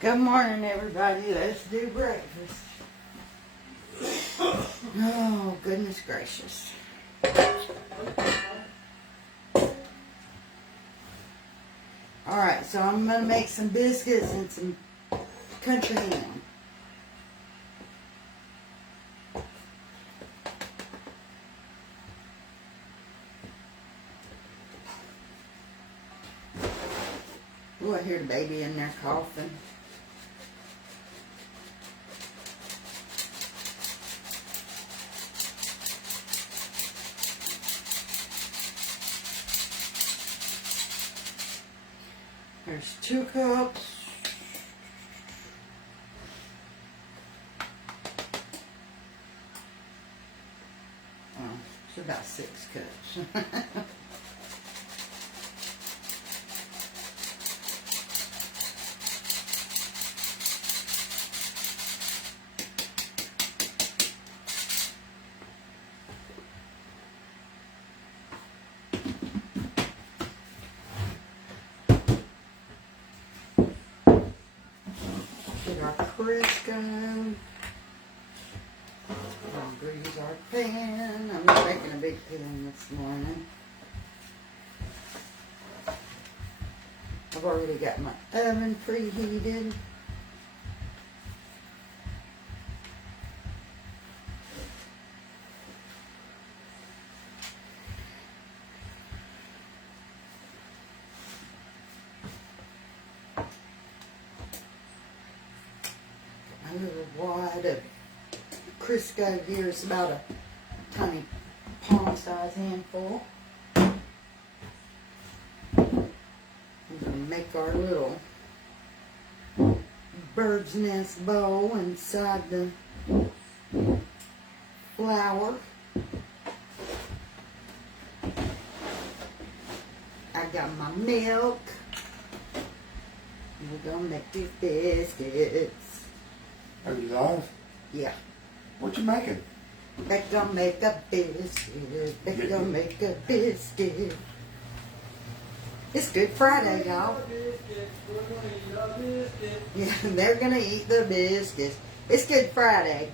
Good morning, everybody. Let's do breakfast. Oh, goodness gracious. Alright, so I'm going to make some biscuits and some country ham. Oh, I hear the baby in there coughing. There's 2 cups. Oh, it's about 6 cups. Get our Crisco. Grease our pan. I'm not making a big pan this morning. I've already got my oven preheated. A little wad of Crisco here is about a tiny palm-sized handful. We're going to make our little bird's nest bowl inside the flour. I got my milk. We're going to make these biscuits. Are you live? Yeah. What you making? We're gonna make a biscuit. We're gonna make a biscuit. It's Good Friday, y'all. Yeah, they're gonna eat the biscuits. It's Good Friday.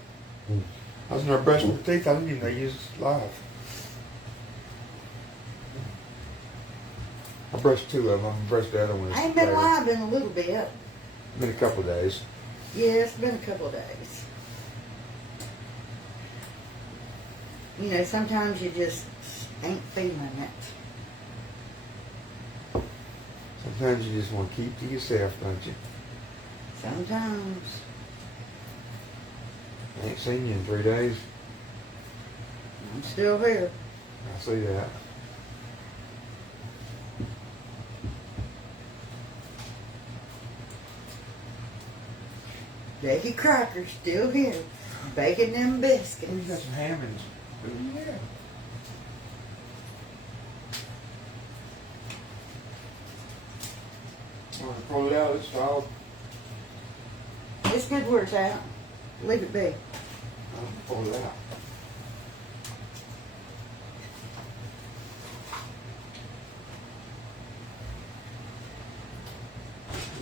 I was in there brushing my teeth. I didn't even know you was live. I brushed 2 of them. I brushed the other one. I ain't been live in a little bit. Been a couple of days. Yeah, it's been a couple of days. You know, sometimes you just ain't feeling it. Sometimes you just want to keep to yourself, don't you? Sometimes. I ain't seen you in 3 days. I'm still here. I see that. Becky Crocker's still here. Baking them biscuits. You got some ham and yeah. Want to pull it out? It's all. It's good where it's out. Leave it be. I'm pull it out.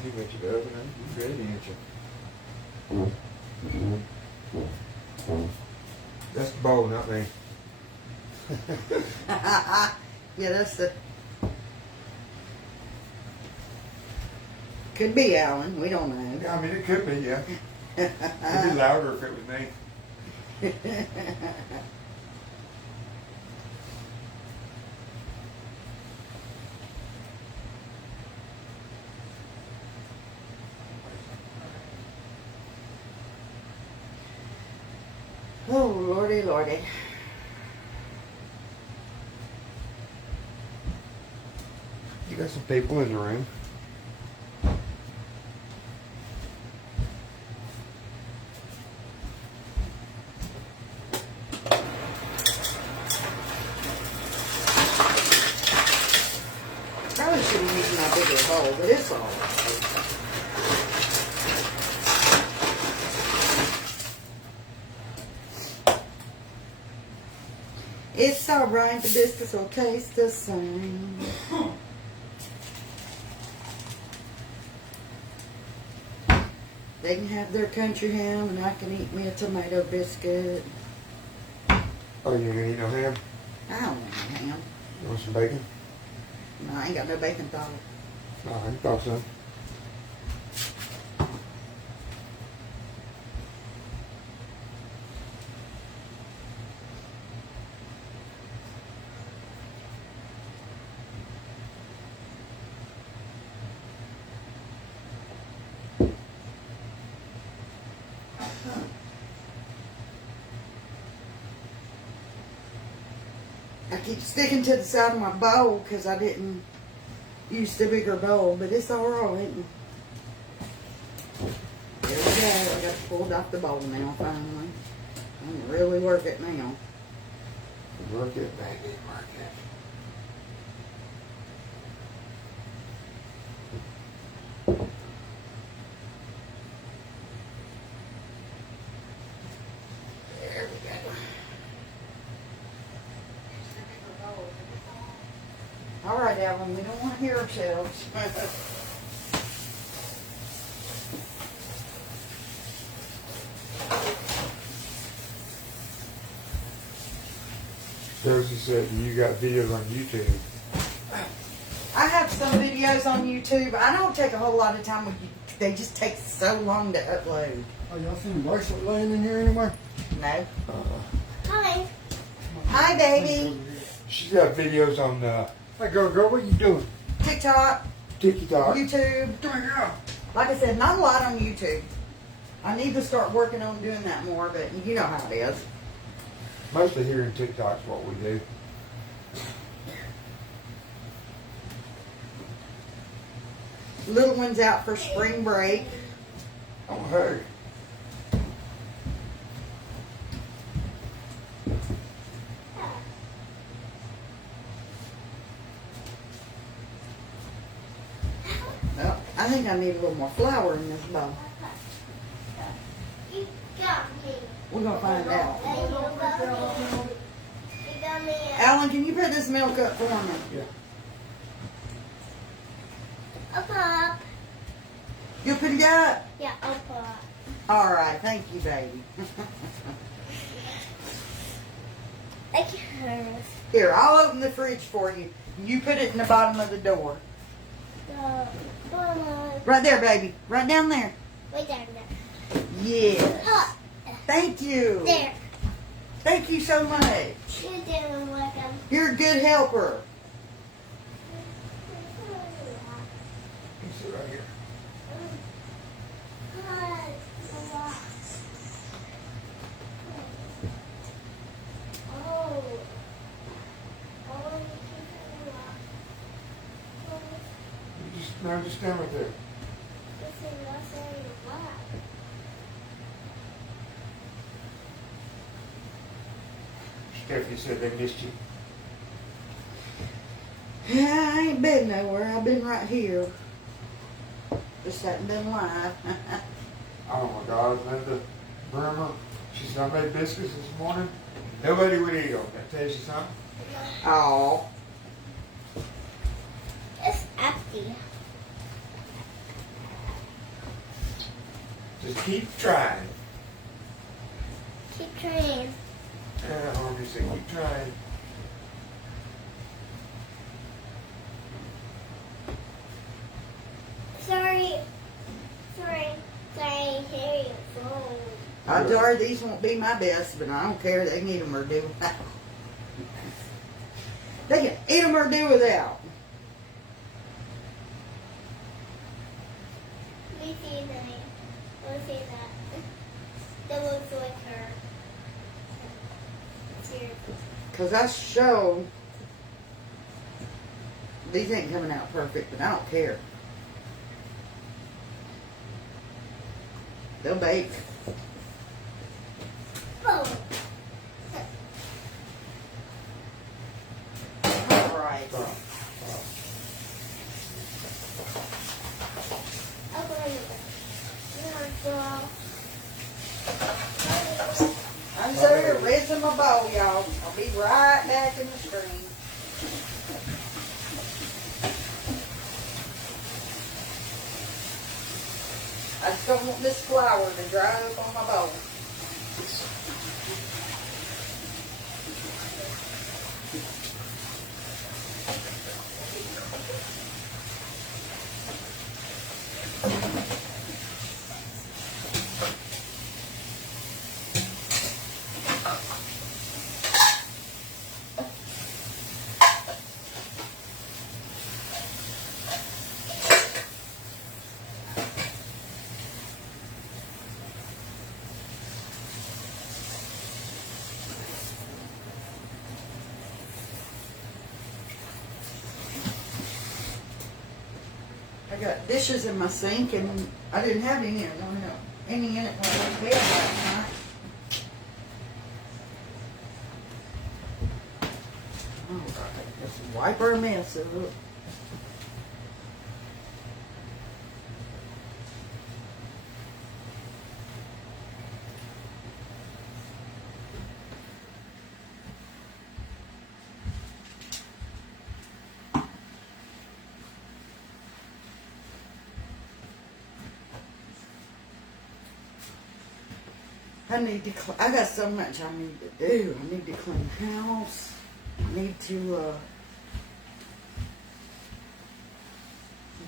You got your oven in? You ready, ain't you? That's the bowl, not me. Yeah, that's the... Could be Alan. We don't know. Yeah, I mean, it could be, yeah. It'd be louder if it was me. Oh, lordy, lordy. You got some people in the room. Probably should have used my bigger bowl, but it's all right. It's alright, the biscuits will taste the same. They can have their country ham, and I can eat me a tomato biscuit. Oh, you ain't gonna eat no ham? I don't want no ham. You want some bacon? No, I ain't got no bacon thought. Oh, I thought so. I keep sticking to the side of my bowl because I didn't use the bigger bowl, but it's all right. There we go. I got it pulled off the bowl now, finally. I can really work it now. Work it, baby, work it. There we go. All right, Alvin, we don't want to hear ourselves. Josie said you got videos on YouTube. I have some videos on YouTube. I don't take a whole lot of time with you. They just take so long to upload. Oh, y'all seen the bracelet laying in here anywhere? No. Hi. Hi, baby. She's got videos on Hey, girl, what you doing? TikTok, TikTok. YouTube. Yeah. Like I said, not a lot on YouTube. I need to start working on doing that more, but you know how it is. Mostly here in TikTok's what we do. Little one's out for spring break. Oh, hey. Well, I think I need a little more flour in this bowl. You got me. We're going to find out. You got me. Alan, can you put this milk up for me? Yeah. Up, up. You put it up? Yeah, up, up. All right, thank you, baby. It hurts. Here, I'll open the fridge for you. You put it in the bottom of the door. Right there, baby. Right down there. Way down there. Yes. Up. Thank you. There. Thank you so much. You didn't like them. You're a good helper. You sit right here. Just stand right there. Stephanie said they missed you. Yeah, I ain't been nowhere. I've been right here. Just hadn't been live. Oh my God, Linda Bremer. She said I made biscuits this morning. Nobody would eat them. Can I tell you something? Oh. It's empty. Just keep trying. Keep trying. Harvey said keep trying. Sorry. I hear your phone. I'm sorry these won't be my best, but I don't care. They can eat them or do without. They can eat them or do without. Let me see that. Let me see that. That looks like her. It's here. Because I showed these ain't coming out perfect, but I don't care. They'll bake. Oh. All right. I'm so here rinsing my bowl, y'all. I'll be right back in the screen. I just don't want this flour to dry up on my bowl. I got dishes in my sink and I didn't have any in it when I went to bed last night. Alright, let's wipe our mess up. I got so much I need to do. I need to clean the house. I need to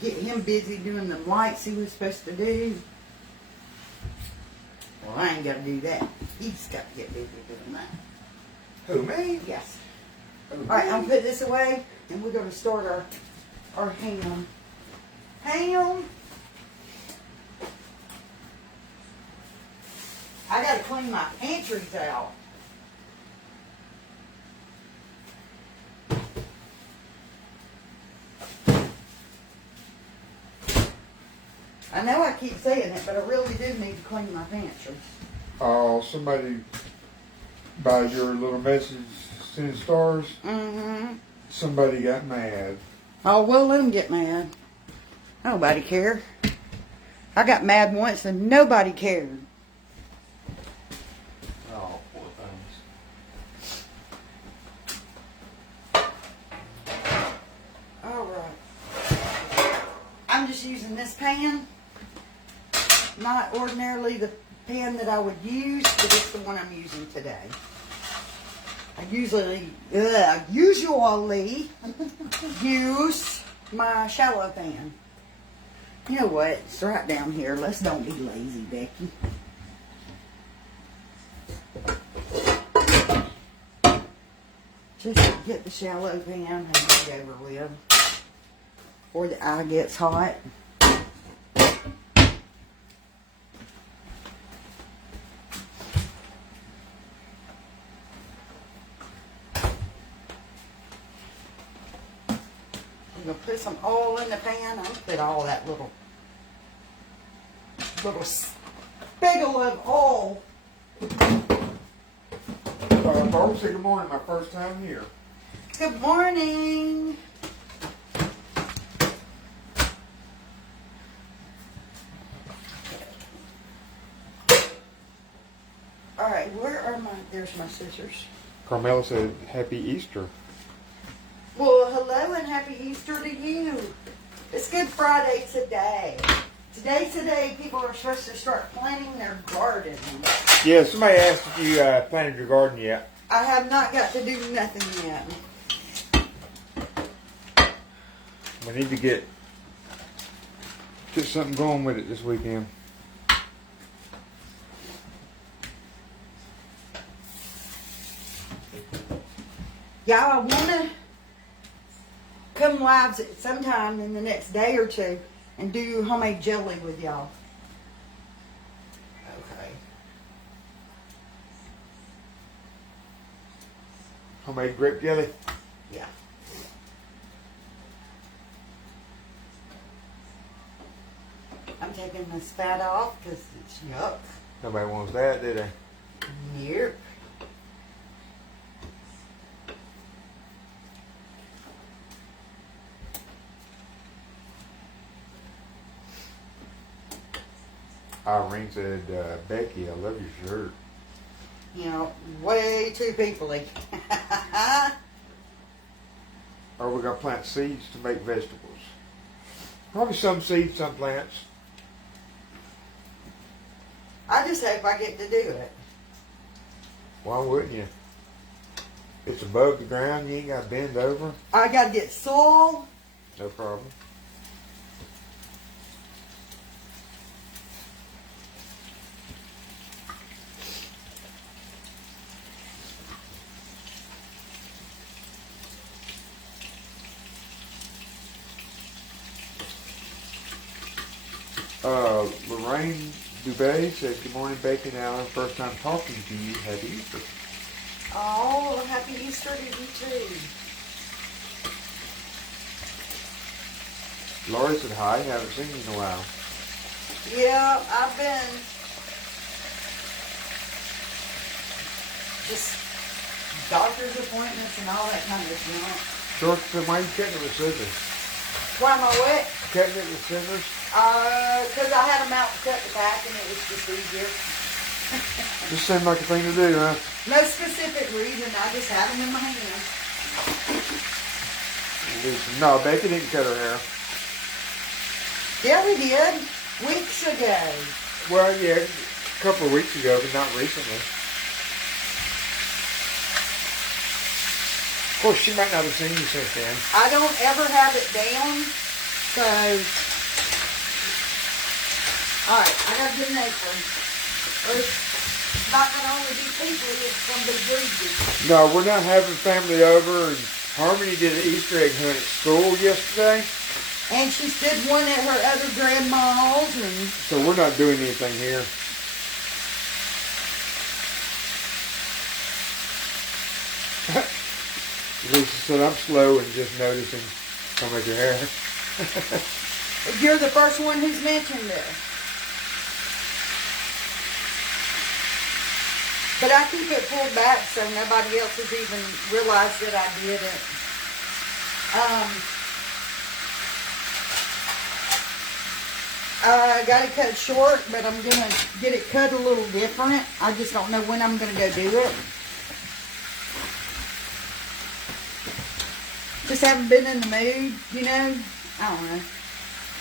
get him busy doing the lights he was supposed to do. Well, I ain't got to do that. He's got to get busy doing that. Who, me? Yes. Who, All right, me? I'm going to put this away, and we're going to start our ham. Ham. I gotta clean my pantries out. I know I keep saying it, but I really do need to clean my pantries. Oh, somebody by your little message sending stars. Mm-hmm. Somebody got mad. Oh, well, let them get mad. Nobody cared. I got mad once and nobody cared. Oh, poor things. Alright. I'm just using this pan. Not ordinarily the pan that I would use, but it's the one I'm using today. I usually use my shallow pan. You know what? It's right down here. Let's don't be lazy, Becky. Just get the shallow pan and get it over with. Before the eye gets hot. I'm gonna put some oil in the pan. I'm gonna put all that little spiggle of oil. Folks, say good morning. My first time here. Good morning. All right, where are there's my scissors. Carmela said, "Happy Easter." Well, hello and happy Easter to you. It's Good Friday today. Today's the day people are supposed to start planting their garden. Yeah, somebody asked if you planted your garden yet. I have not got to do nothing yet. We need to get something going with it this weekend. Y'all, I want to come live sometime in the next day or two and do homemade jelly with y'all. Okay. Homemade grape jelly. Yeah. I'm taking this fat off because it's yuck. Nobody wants that, do they? Yep. Irene said, "Becky, I love your shirt." You know, way too peoply. Or we're gonna plant seeds to make vegetables. Probably some seeds, some plants. I just hope I get to do it. Why wouldn't you? It's above the ground. You ain't got to bend over. I got to get soil. No problem. Lorraine Dubé says, good morning, Bacon Allen. First time talking to you. Happy Easter. Oh, happy Easter to you too. Lori said hi. Haven't seen you in a while. Yeah, I've been just doctor's appointments and all that kind of junk. George said, why are you cutting it with scissors? Why am I wet? Cutting it with scissors? Because I had them out to cut the back and it was just easier. Just seemed like a thing to do, huh? No specific reason, I just had them in my hand. No, Becky didn't cut her hair. Yeah, we did. Weeks ago. Well, yeah, a couple of weeks ago, but not recently. Of course, she might not have seen you since then. I don't ever have it down, so... Alright, I gotta get an apron. Or it's not gonna only be people, it's gonna be greasy. No, we're not having family over, and Harmony did an Easter egg hunt at school yesterday. And she did one at her other grandma's, and... So we're not doing anything here. Lisa said, I'm slow and just noticing how much your hair. You're the first one who's mentioned it. But I keep it pulled back so nobody else has even realized that I did it. I got it cut short, but I'm going to get it cut a little different. I just don't know when I'm going to go do it. Just haven't been in the mood, you know? I don't know.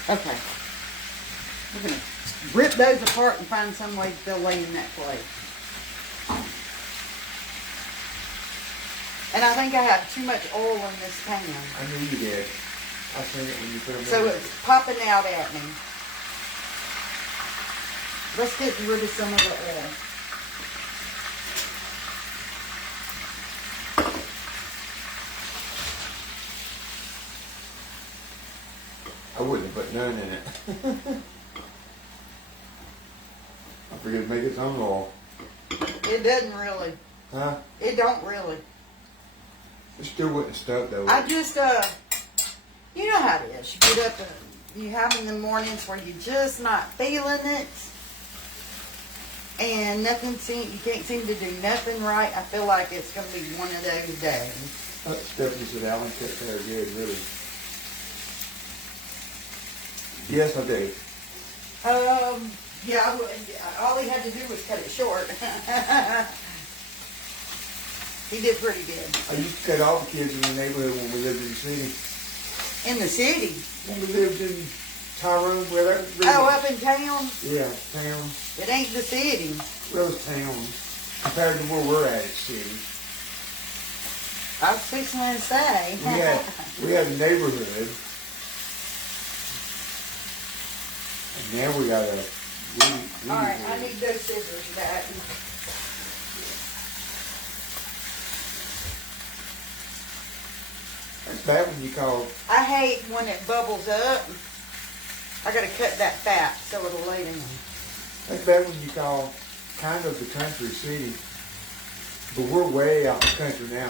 Okay. We're going to rip those apart and find some way they'll lay in that plate. And I think I have too much oil in this pan. I knew you did. I seen it when you put them So in. it's popping out at me. Let's get rid of some of the oil. I wouldn't have put none in it. I figured it'd make its own oil. It doesn't really. Huh? It don't really. It still wouldn't stuck though. I just, you know how it is. You get up and you have in the mornings where you're just not feeling it. And nothing you can't seem to do nothing right. I feel like it's going to be one of those days. Stephanie said Alan cut hair good, really. Yes, I do. Yeah, all he had to do was cut it short. He did pretty good. I used to cut all the kids in the neighborhood when we lived in the city. In the city? When we lived in Tyrone, where that... Oh, up in town? Yeah, town. It ain't the city. Those towns. Compared to where we're at, it's city. I was fixing to say. We had a neighborhood. And now we got a... Alright, I need those scissors back. That's bad when you call... I hate when it bubbles up. I gotta cut that fat so it'll lay down. That's bad when you call kind of the country city. But we're way out in the country now.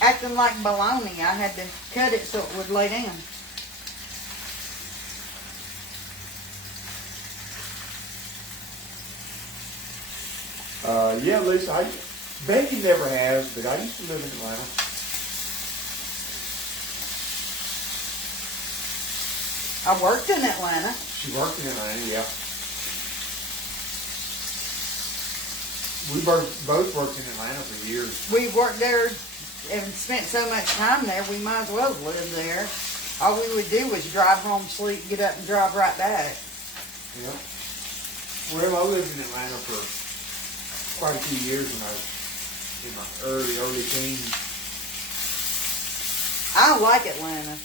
Acting like bologna, I had to cut it so it would lay down. Yeah, Lisa, Becky never has, but I used to live in Atlanta. I worked in Atlanta. She worked in Atlanta, yeah. We both worked in Atlanta for years. We worked there and spent so much time there, we might as well live there. All we would do was drive home, sleep, get up, and drive right back. Yeah. Well, I lived in Atlanta for quite a few years when I was in my early teens. I like Atlanta.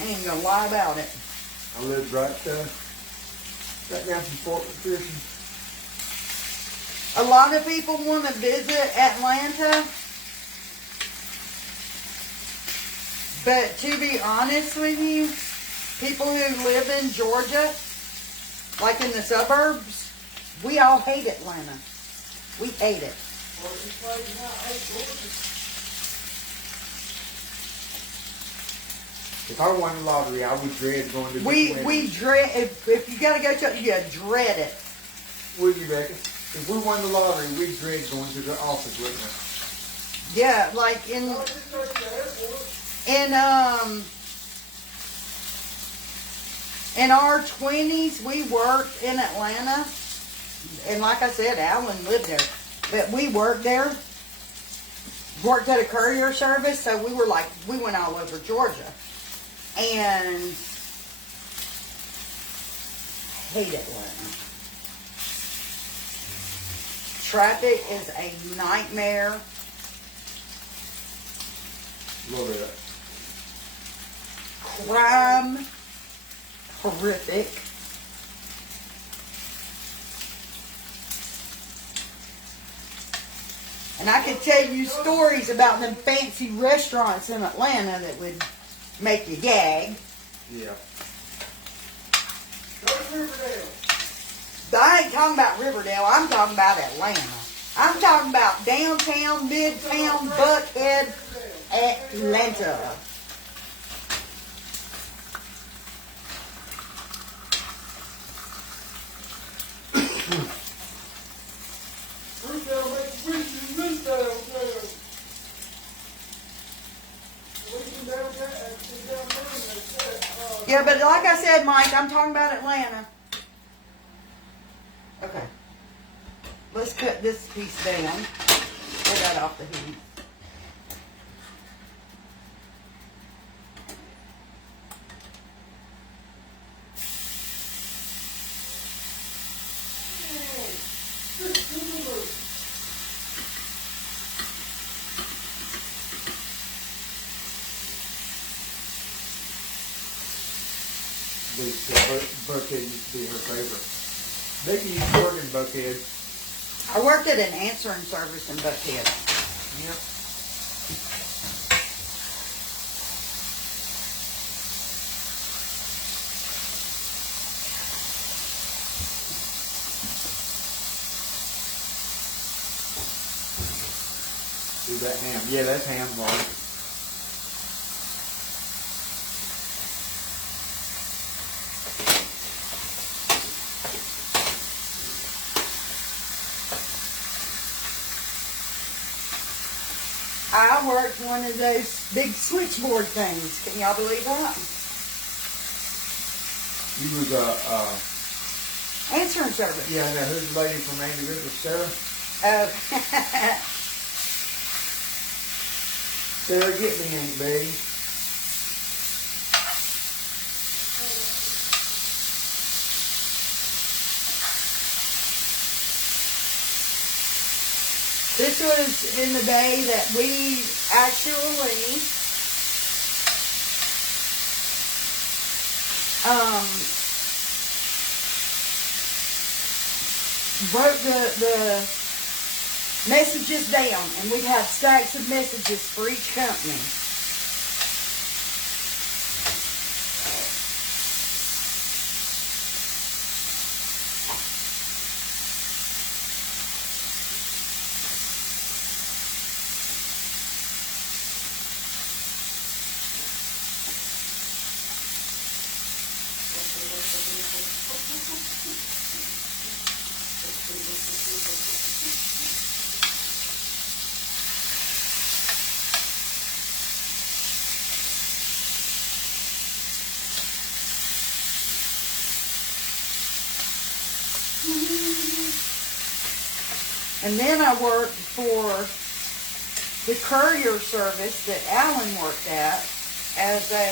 I ain't gonna lie about it. I lived right down from Fort McPherson. A lot of people want to visit Atlanta, but to be honest with you, people who live in Georgia, like in the suburbs, we all hate Atlanta. We hate it. If I won the lottery, I would dread going to We dread, if you gotta go to, you dread it. Would you, Becca? If we won the lottery, we'd dread going to the office, wouldn't we? Yeah, like in our 20s, we worked in Atlanta, and like I said, Alan lived there, but we worked there, worked at a courier service, so we went all over Georgia, and hate Atlanta. Traffic is a nightmare. Love it. Crime, horrific. And I could tell you stories about them fancy restaurants in Atlanta that would make you gag. Yeah. I ain't talking about Riverdale, I'm talking about Atlanta. I'm talking about downtown, midtown, Buckhead, Atlanta. Yeah, but like I said, Mike, I'm talking about Atlanta. Okay. Let's cut this piece down. Pull that off the heat. Buckhead used to be her favorite. Becky used to work in Buckhead. I worked at an answering service in Buckhead. Yep. Do that ham. Yeah, that's ham, Mark. I worked one of those big switchboard things. Can y'all believe that? You was Answering service. yeah, now who's the lady from Andy River, Sarah? Oh. Sarah, get me Aunt Betty. This was in the day that we actually wrote the messages down, and we'd have stacks of messages for each company. And then I worked for the courier service that Alan worked at as a,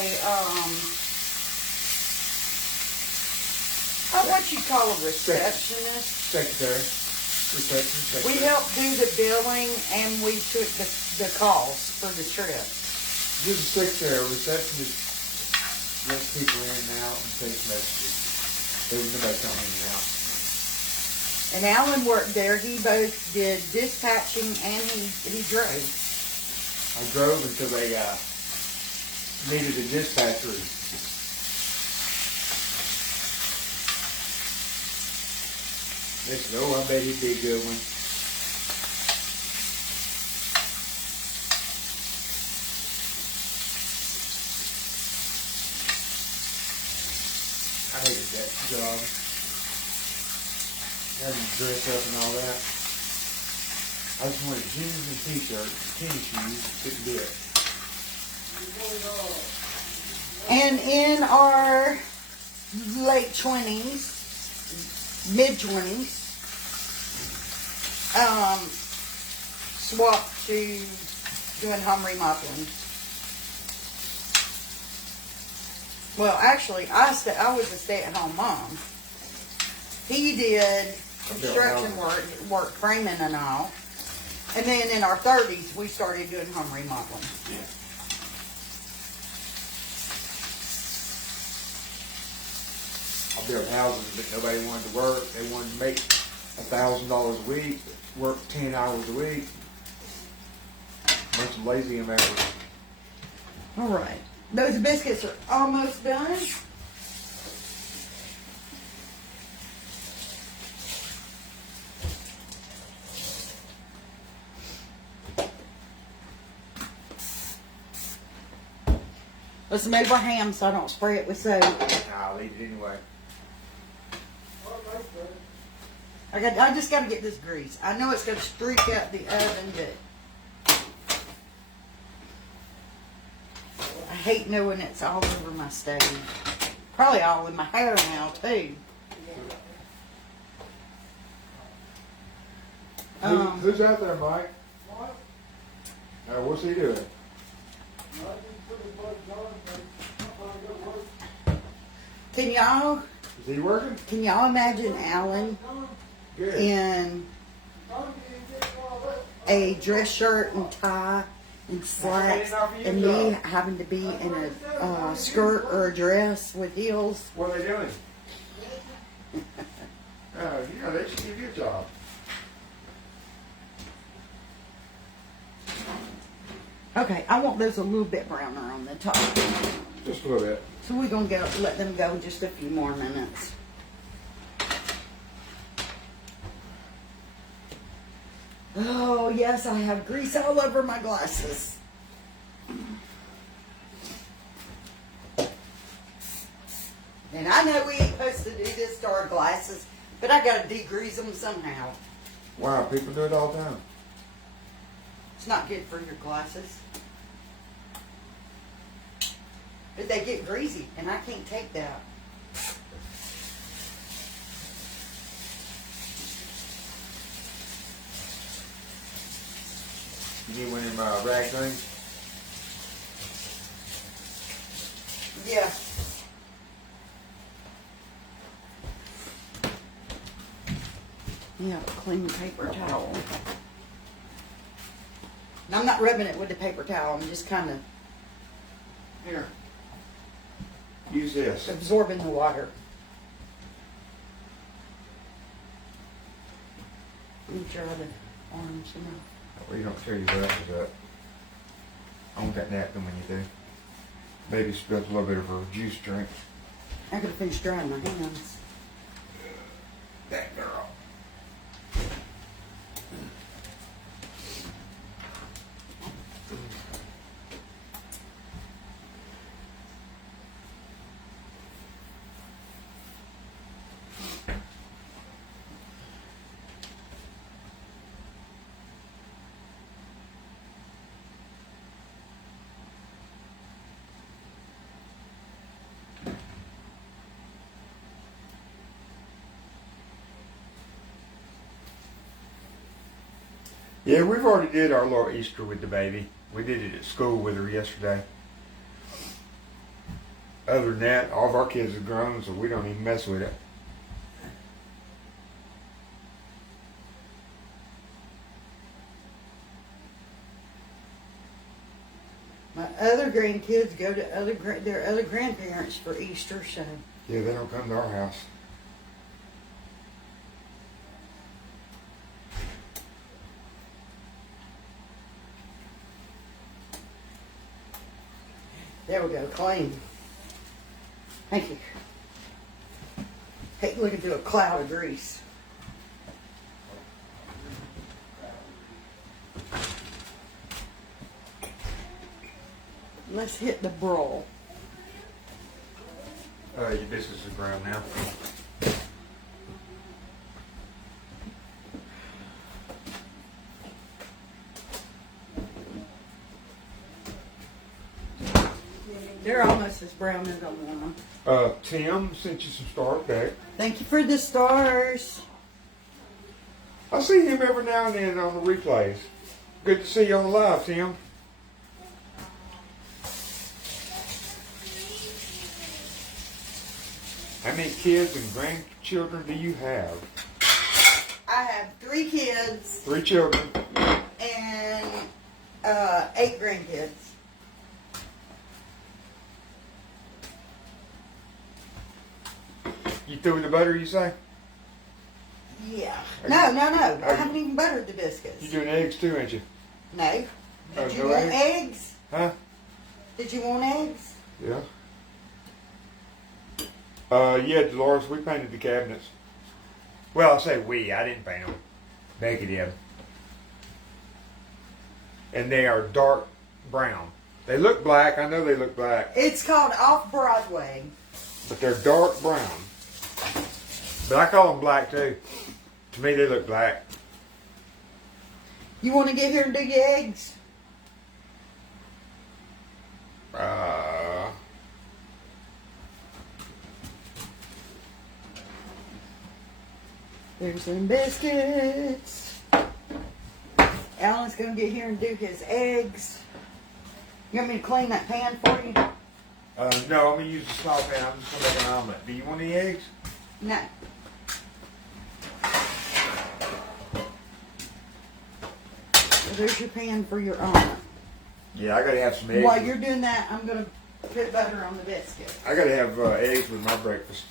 what you call a receptionist. Secretary. Reception secretary. We helped do the billing and we took the calls for the trip. Just a secretary, a receptionist lets people in and out and takes messages. There was nobody coming in and out. And Alan worked there. He both did dispatching and he drove. I drove until they needed a dispatcher. They said, oh, I bet he'd be a good one. I hated that job. Having to dress up and all that. I just wanted jeans and t-shirts, tennis shoes, and couldn't do it. And in our late 20s, mid-20s, swapped to doing home remodeling. Well, actually, I was a stay-at-home mom. He did construction work, framing and all. And then in our 30s, we started doing home remodeling. Yeah. I built houses, but nobody wanted to work. They wanted to make $1,000 a week, work 10 hours a week. Bunch of lazy Americans. All right. Those biscuits are almost done. Let's move our ham so I don't spray it with soap. Nah, I'll eat it anyway. I just got to get this grease. I know it's going to streak out the oven, but I hate knowing it's all over my stove. Probably all in my hair now, too. Who's out there, Mike? What's he doing? Is he working? Can y'all imagine Alan Good. in a dress shirt and tie and slacks, and me having to be in a skirt or a dress with heels? What are they doing? They should give you a job. Okay, I want those a little bit browner on the top. Just a little bit. So we're going to let them go just a few more minutes. Oh, yes, I have grease all over my glasses. And I know we ain't supposed to do this to our glasses, but I got to degrease them somehow. Wow, people do it all the time. It's not good for your glasses. But they get greasy, and I can't take that. You need one of them rag things? Yeah. Yeah, clean paper towel. And I'm not rubbing it with the paper towel. I'm just kind of Here. Use this. absorbing the water. Let me try the orange enough. Well, you don't tear your glasses up. I want that napkin when you do. Baby spilled a little bit of her juice drink. I gotta finish drying my hands. That girl. Yeah, we've already did our little Easter with the baby. We did it at school with her yesterday. Other than that, all of our kids are grown, so we don't even mess with it. My other grandkids go to their other grandparents for Easter, so. Yeah, they don't come to our house. There we go, clean. Thank you. Hate looking through a cloud of grease. Let's hit the brawl. Your biscuits are brown now. They're almost as brown as I want them. Tim sent you some stars back. Thank you for the stars. I see him every now and then on the replays. Good to see you on the live, Tim. How many kids and grandchildren do you have? I have 3 kids 3 children. and 8 grandkids. You threw in the butter, you say? Yeah. No. I haven't even buttered the biscuits. You doing eggs too, ain't you? No. Oh, Did you no want eggs? eggs? Huh? Did you want eggs? Yeah. Yeah, Dolores, we painted the cabinets. Well, I say we. I didn't paint them. Becky did. And they are dark brown. They look black. I know they look black. It's called Off Broadway. But they're dark brown. But I call them black too. To me, they look black. You want to get here and do your eggs? There's some biscuits. Alan's going to get here and do his eggs. You want me to clean that pan for you? No, I'm going to use the small pan. I'm just going to make an omelet. Do you want any eggs? No. So there's your pan for your omelet. Yeah, I got to have some eggs. While you're doing that, I'm going to put butter on the biscuit. I got to have eggs with my breakfast.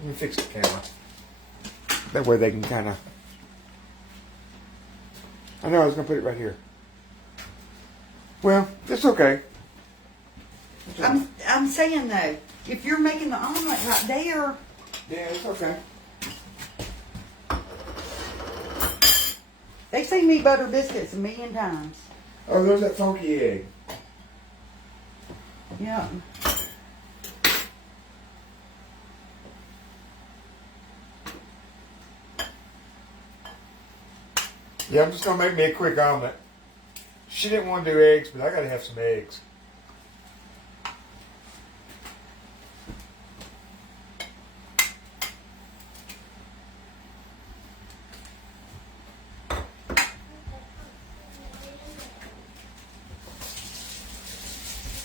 Let me fix the camera. That way they can kind of... I know I was going to put it right here. Well, it's okay. I'm saying though, if you're making the omelet right there, Yeah, it's okay. they've seen me butter biscuits a million times. Oh, there's that funky egg. Yeah. Yeah, I'm just going to make me a quick omelet. She didn't want to do eggs, but I got to have some eggs.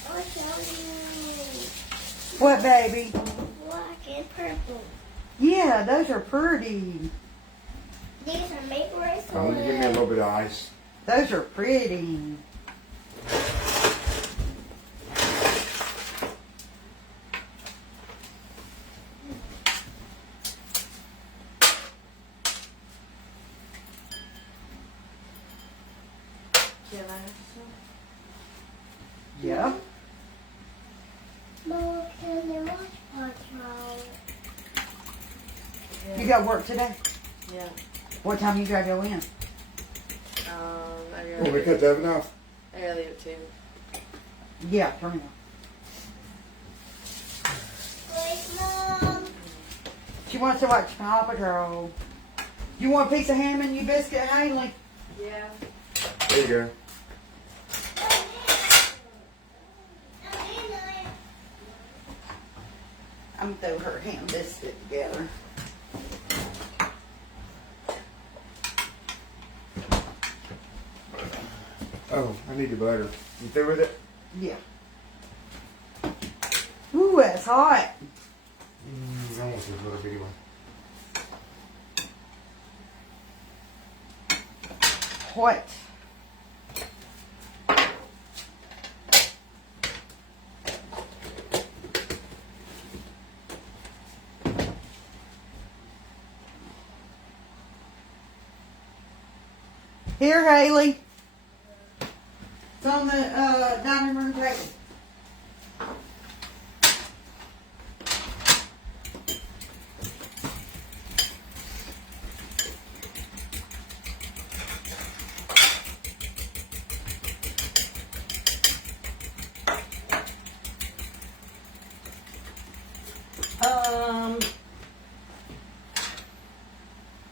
I'll show you. What, baby? Black and purple. Yeah, those are pretty. These are maple rice. I'm going to give me a little bit of ice. Those are pretty. Yeah. Mom, can you watch Patrol? You got work today? Yeah. What time you gotta go in? I Want me to cut the oven off? gotta leave it too. Yeah, turn it on. Wait, Mom. She wants to watch Paw Patrol. You want a piece of ham in your biscuit, Haley? Yeah. There you go. I'm gonna throw her ham biscuit together. Oh, I need the butter. You through with it? Yeah. Ooh, that's hot. I want this little bitty one. What? Here, Haley. It's on the dining room table.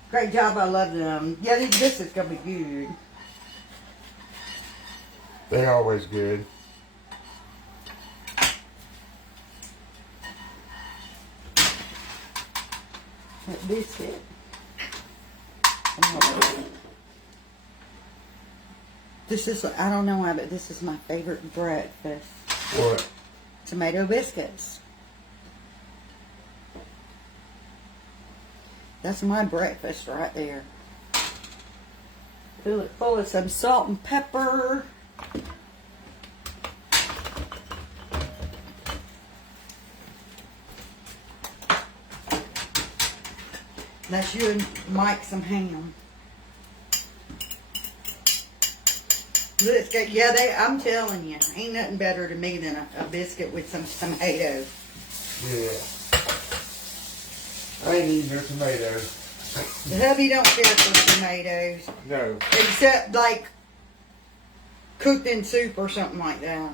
Great job. I love them. Yeah, this is gonna be good. They're always good. That biscuit. This is, I don't know why, but this is my favorite breakfast. What? Tomato biscuits. That's my breakfast right there. Fill it full of some salt and pepper. That's you and Mike some ham. Let's get, yeah, I'm telling you, ain't nothing better to me than a biscuit with some tomatoes. Yeah. I ain't eating no tomatoes. The hubby don't care for tomatoes, No. except like cooked in soup or something like that.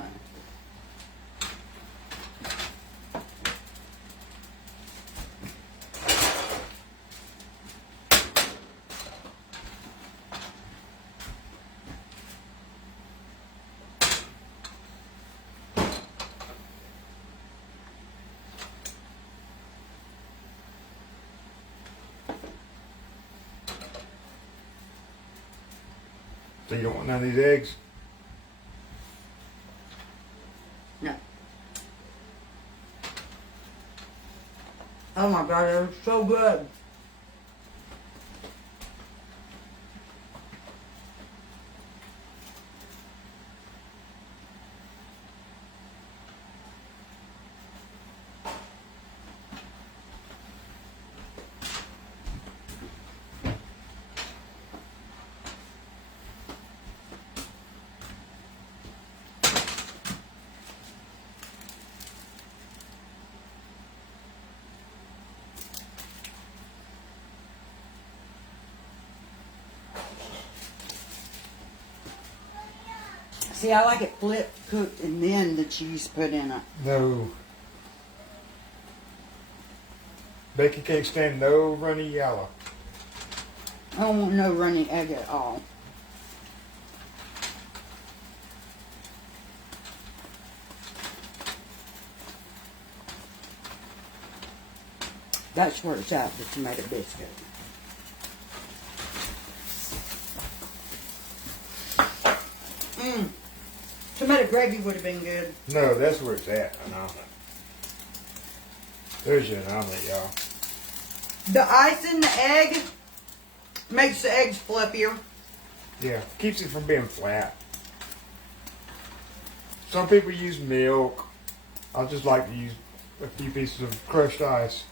So you don't want none of these eggs? No. Oh my God, they're so good. See, I like it flipped, cooked, and then the cheese put in it. No. Becky can't stand no runny yellow. I don't want no runny egg at all. That's where it's at, the tomato biscuit. Tomato gravy would have been good. No, that's where it's at. An omelet. There's your omelet, y'all. The ice in the egg makes the eggs fluffier. Yeah, keeps it from being flat. Some people use milk. I just like to use a few pieces of crushed ice.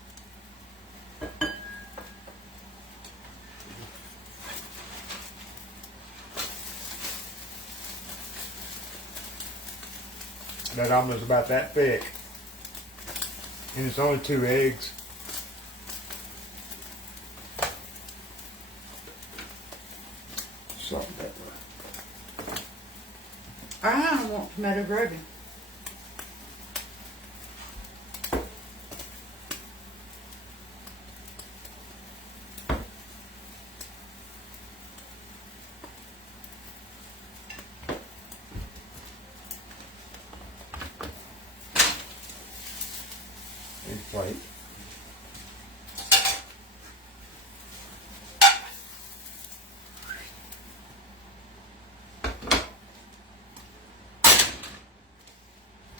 That omelet's about that thick. And it's only 2 eggs. Salt and pepper. I don't want tomato gravy. plate.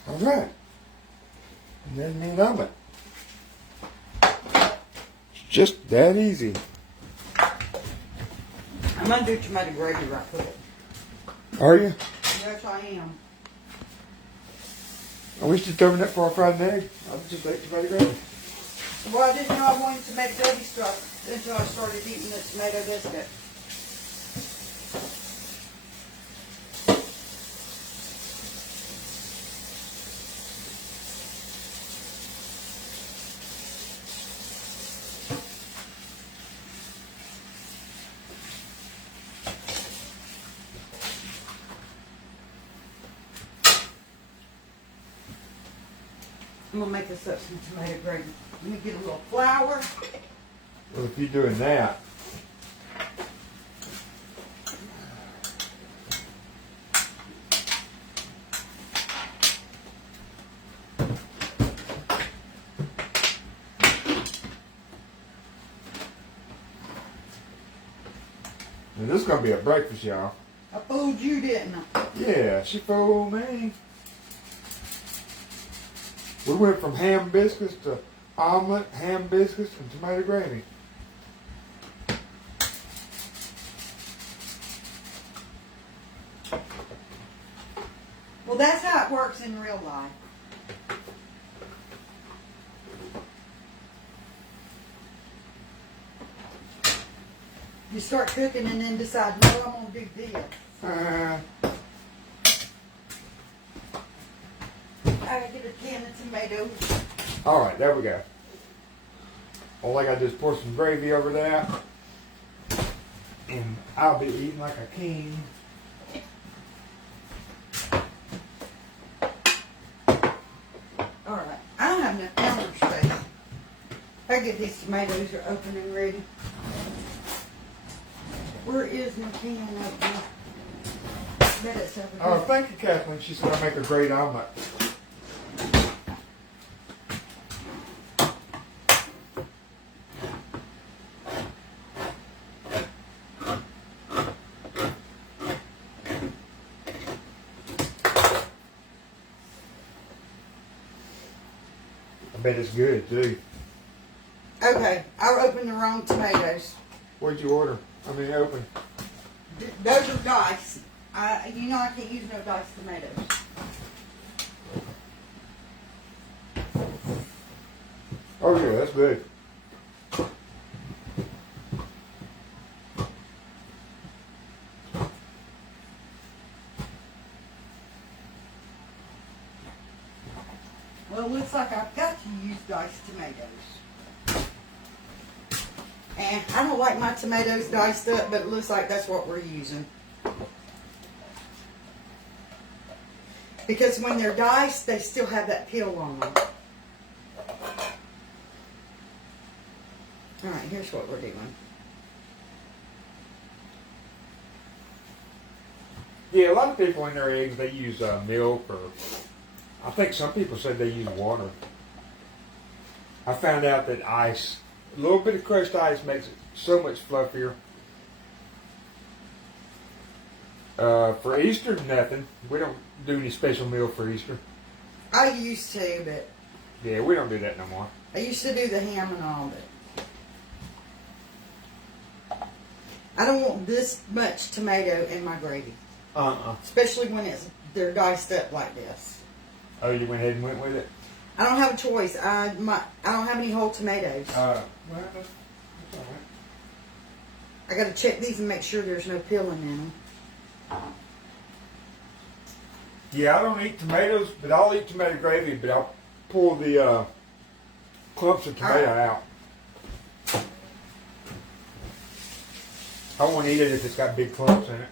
All right. And then mean oven. It's just that easy. I'm gonna do tomato gravy right quick. Are you? Yes, I am. I wish you'd thrown that for a fried egg. I'd just make tomato gravy. Well, I didn't know I wanted tomato gravy stuff until I started eating the tomato biscuit. I'm gonna make us up some tomato gravy. Let me get a little flour. Well, if you're doing that, and this is gonna be a breakfast, y'all. I fooled you, didn't I? Yeah, she fooled me. We went from ham biscuits to omelet, ham biscuits, and tomato gravy. Well, that's how it works in real life. You start cooking and then decide, no, I'm gonna do this. I gotta get a can of tomatoes. All right, there we go. All I gotta do is pour some gravy over that, and I'll be eating like a king. All right, I don't have enough counter space. I get these tomatoes are open and ready. Where is my can opener? Bet it's over Oh, there. thank you, Kathleen. She said I make a great omelet. I bet it's good too. Okay, I opened the wrong tomatoes. What'd you order? I mean, open. Those are diced. You know I can't use no diced tomatoes. Oh yeah, that's good. Well, it looks like I've got to use diced tomatoes. And I don't like my tomatoes diced up, but it looks like that's what we're using. Because when they're diced, they still have that peel on them. All right, here's what we're doing. Yeah, a lot of people in their eggs, they use milk, or I think some people said they use water. I found out that ice, a little bit of crushed ice makes it so much fluffier. For Easter, nothing. We don't do any special meal for Easter. I used to, but Yeah, we don't do that no more. I used to do the ham and all, but I don't want this much tomato in my gravy, especially when they're diced up like this. Oh, you went ahead and went with it? I don't have a choice. I don't have any whole tomatoes. Well, that's all right. I got to check these and make sure there's no peeling in them. Yeah, I don't eat tomatoes, but I'll eat tomato gravy, but I'll pull the clumps of tomato out. I won't eat it if it's got big clumps in it.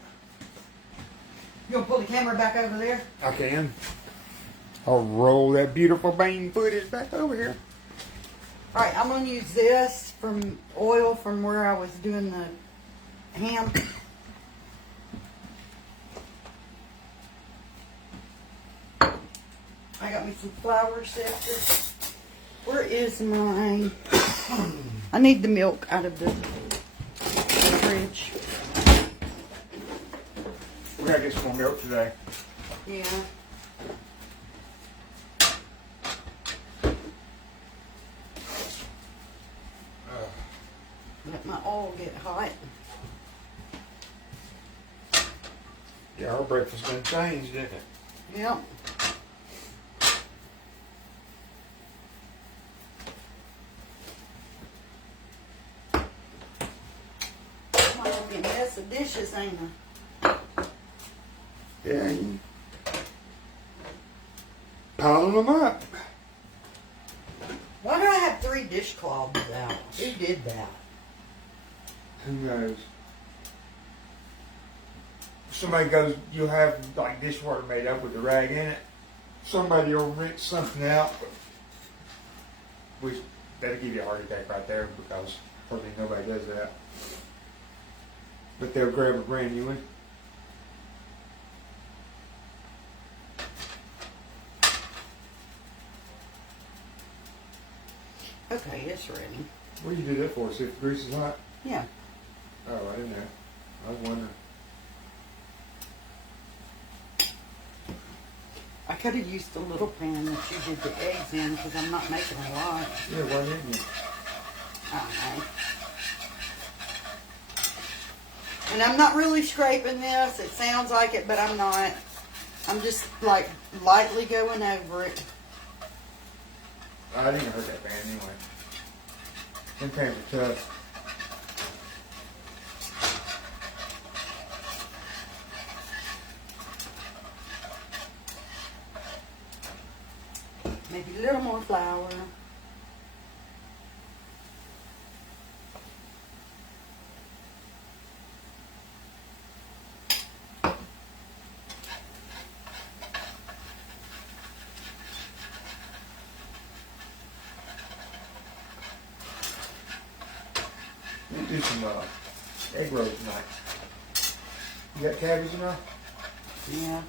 You gonna pull the camera back over there? I can. I'll roll that beautiful bean footage back over here. All right, I'm gonna use this from oil from where I was doing the ham. I got me some flour sifted. Where is my... I need the milk out of the fridge. We gotta get some more milk today. Yeah. Let my oil get hot. Yeah, our breakfast done changed, didn't it? Yep. Might be a mess of dishes, ain't I? Yeah. You piling them up. Why do I have 3 dishcloths out? Who did that? Who knows? Somebody goes, you'll have like dishwater made up with the rag in it. Somebody will rinse something out. That'll give you a heart attack right there because hardly nobody does that. But they'll grab a brand new one. Okay, it's ready. What do you do that for? See if the grease is hot? Yeah. Oh, I didn't know. I was wondering. I could have used the little pan that you did the eggs in because I'm not making a lot. Yeah, why didn't you? I don't know. And I'm not really scraping this. It sounds like it, but I'm not. I'm just like lightly going over it. I didn't hurt that pan anyway. Them pans are tough. Maybe a little more flour. You do some egg rolls tonight. You got cabbage enough? Yeah.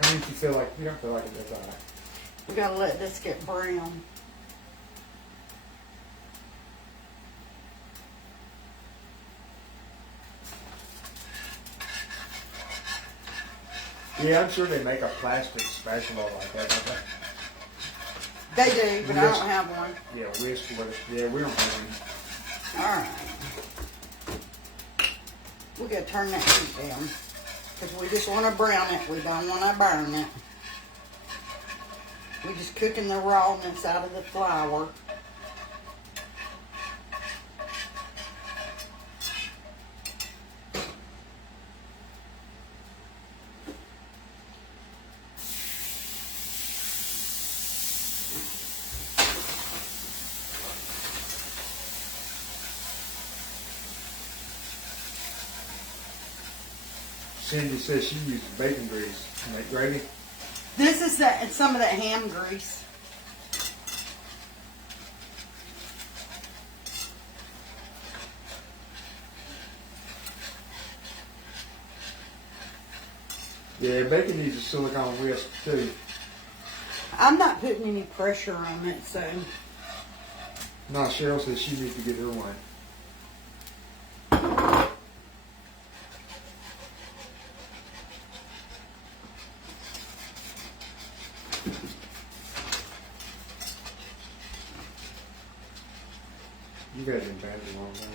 I mean, if you feel like, you don't feel like it, that's all right. We gotta let this get brown. Yeah, I'm sure they make a plastic spatula like that, don't they? They do, but I don't have one. Yeah, whisk with it. Yeah, we don't have any. Alright. We gotta turn that heat down. Because we just want to brown it. We don't want to burn it. We're just cooking the rawness out of the flour. Cindy says she uses bacon grease to make gravy. This is some of that ham grease. Yeah, bacon needs a silicone whisk too. I'm not putting any pressure on it, so. No, Cheryl says she needs to get her one. You guys been banned a long time.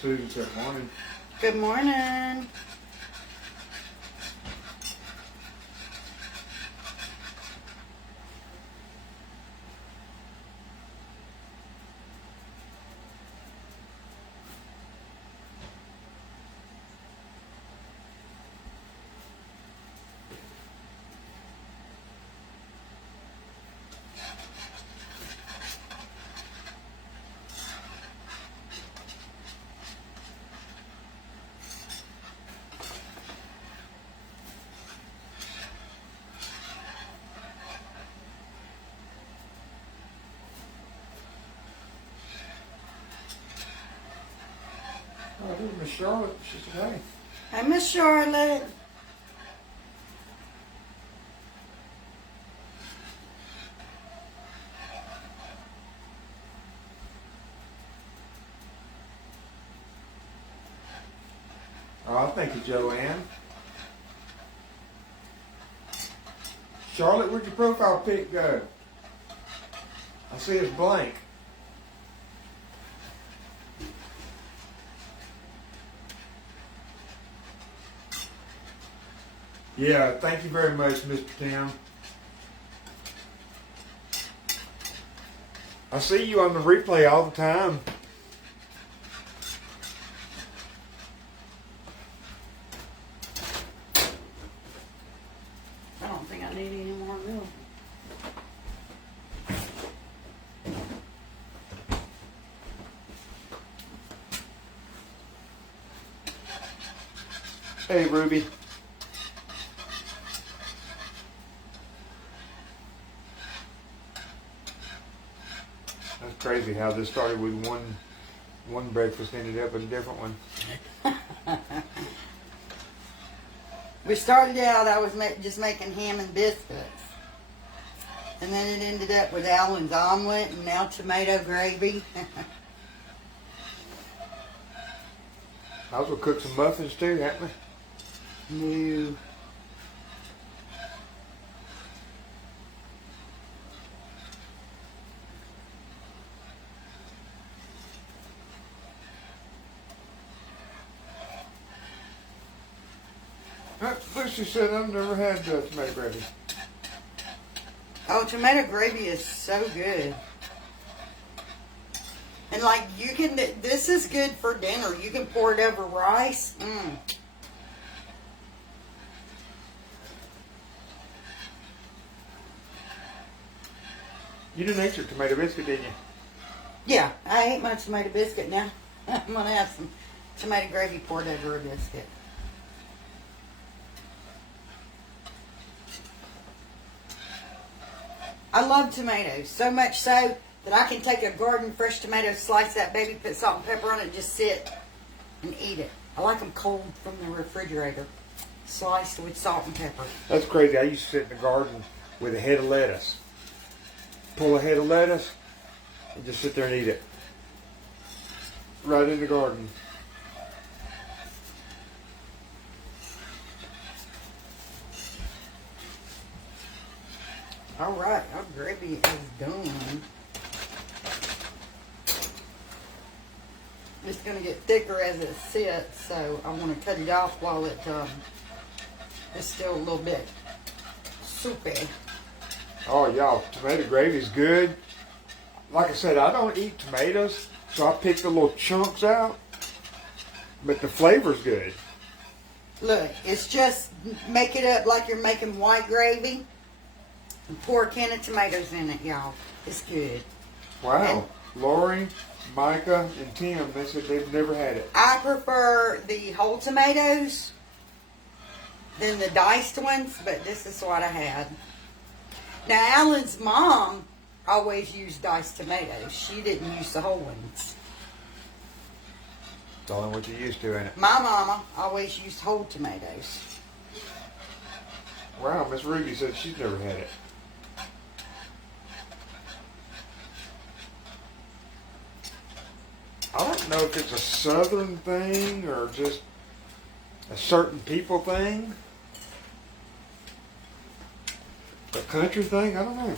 Susan said morning. Good morning. Miss Charlotte, she's away. Hey, Miss Charlotte. Oh, thank you, Joanne. Charlotte, where'd your profile pic go? I see it's blank. Yeah, thank you very much, Mr. Tim. I see you on the replay all the time. I don't think I need any more milk. Hey, Ruby. That's crazy how this started with one breakfast, ended up with a different one. We started out, I was just making ham and biscuits. And then it ended up with Alan's omelet and now tomato gravy. I was gonna cook some muffins too, hadn't we? No. Lucy said I've never had tomato gravy. Oh, tomato gravy is so good. And like you can, this is good for dinner. You can pour it over rice. You didn't eat your tomato biscuit, did you? Yeah, I ate my tomato biscuit now. I'm going to have some tomato gravy poured over a biscuit. I love tomatoes, so much so that I can take a garden fresh tomato, slice that baby, put salt and pepper on it, just sit and eat it. I like them cold from the refrigerator, sliced with salt and pepper. That's crazy. I used to sit in the garden with a head of lettuce. Pull a head of lettuce and just sit there and eat it. Right in the garden. All right, our gravy is done. It's going to get thicker as it sits, so I want to cut it off while it's still a little bit soupy. Oh, y'all, tomato gravy is good. Like I said, I don't eat tomatoes, so I pick the little chunks out. But the flavor's good. Look, it's just make it up like you're making white gravy. And pour a can of tomatoes in it, y'all. It's good. Wow. Lori, Micah, and Tim, they said they've never had it. I prefer the whole tomatoes than the diced ones, but this is what I had. Now, Alan's mom always used diced tomatoes. She didn't use the whole ones. It's only what you're used to, ain't it? My mama always used whole tomatoes. Wow, Miss Ruby said she's never had it. I don't know if it's a southern thing or just a certain people thing. A country thing? I don't know.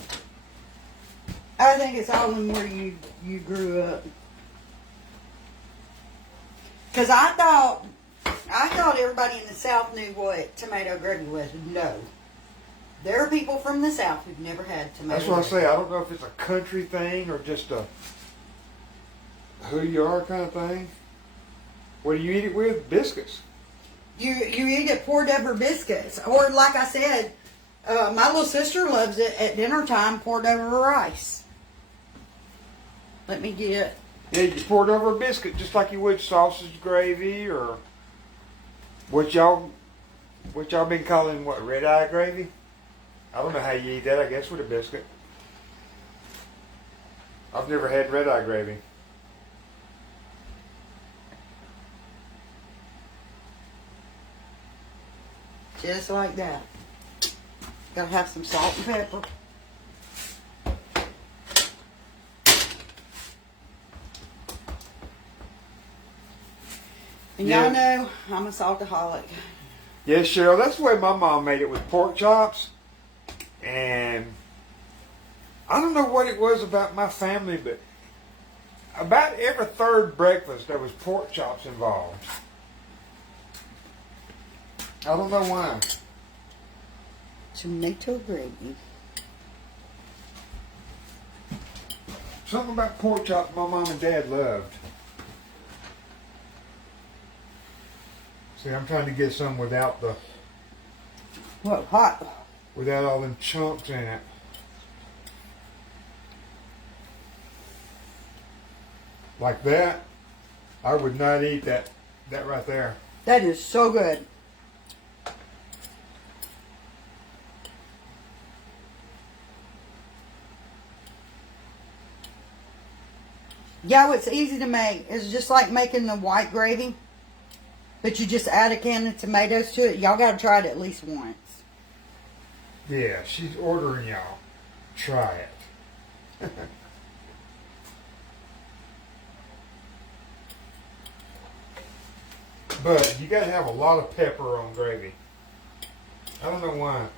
I think it's all in where you grew up. Because I thought everybody in the South knew what tomato gravy was. No. There are people from the South who've never had tomato That's what I gravy. say. I don't know if it's a country thing or just a who you are kind of thing. What do you eat it with? Biscuits. You eat it poured over biscuits. Or like I said, my little sister loves it at dinner time poured over rice. Let me get... Yeah, you pour it over a biscuit just like you would sausage gravy or what y'all been calling what, red eye gravy? I don't know how you eat that, I guess with a biscuit. I've never had red eye gravy. Just like that. Gotta have some salt and pepper. And y'all know I'm a saltaholic. Yeah, Cheryl, that's the way my mom made it with pork chops. And I don't know what it was about my family, but about every third breakfast there was pork chops involved. I don't know why. Tomato gravy. Something about pork chops my mom and dad loved. See, I'm trying to get some without the, What, hot? without all them chunks in it. Like that, I would not eat that right there. That is so good. Yeah, it's easy to make. It's just like making the white gravy. But you just add a can of tomatoes to it. Y'all got to try it at least once. Yeah, she's ordering y'all. Try it. But you got to have a lot of pepper on gravy. I don't know why.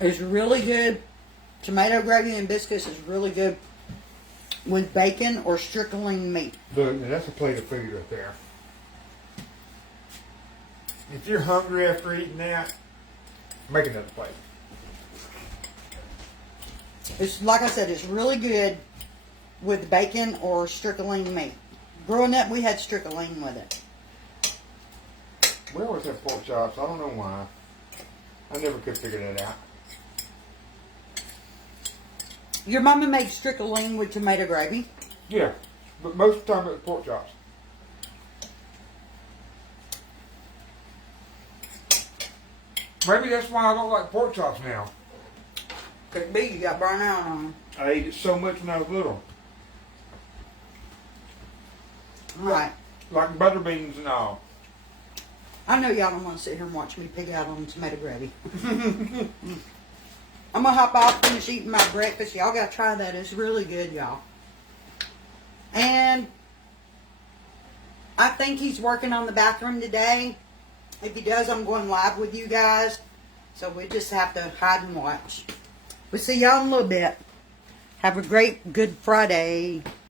It's really good. Tomato gravy and biscuits is really good with bacon or strickling meat. Look, that's a plate of food right there. If you're hungry after eating that, make another plate. It's like I said, it's really good with bacon or strickling meat. Growing up, we had strickling with it. We always have pork chops. I don't know why. I never could figure that out. Your mama makes strickling with tomato gravy. Yeah, but most of the time it was pork chops. Maybe that's why I don't like pork chops now. Could be you got burnt out on them. I ate it so much when I was little. Right. Like butter beans and all. I know y'all don't want to sit here and watch me pig out on tomato gravy. I'm going to hop off, finish eating my breakfast. Y'all got to try that. It's really good, y'all. And I think he's working on the bathroom today. If he does, I'm going live with you guys. So we just have to hide and watch. We'll see y'all in a little bit. Have a great Good Friday.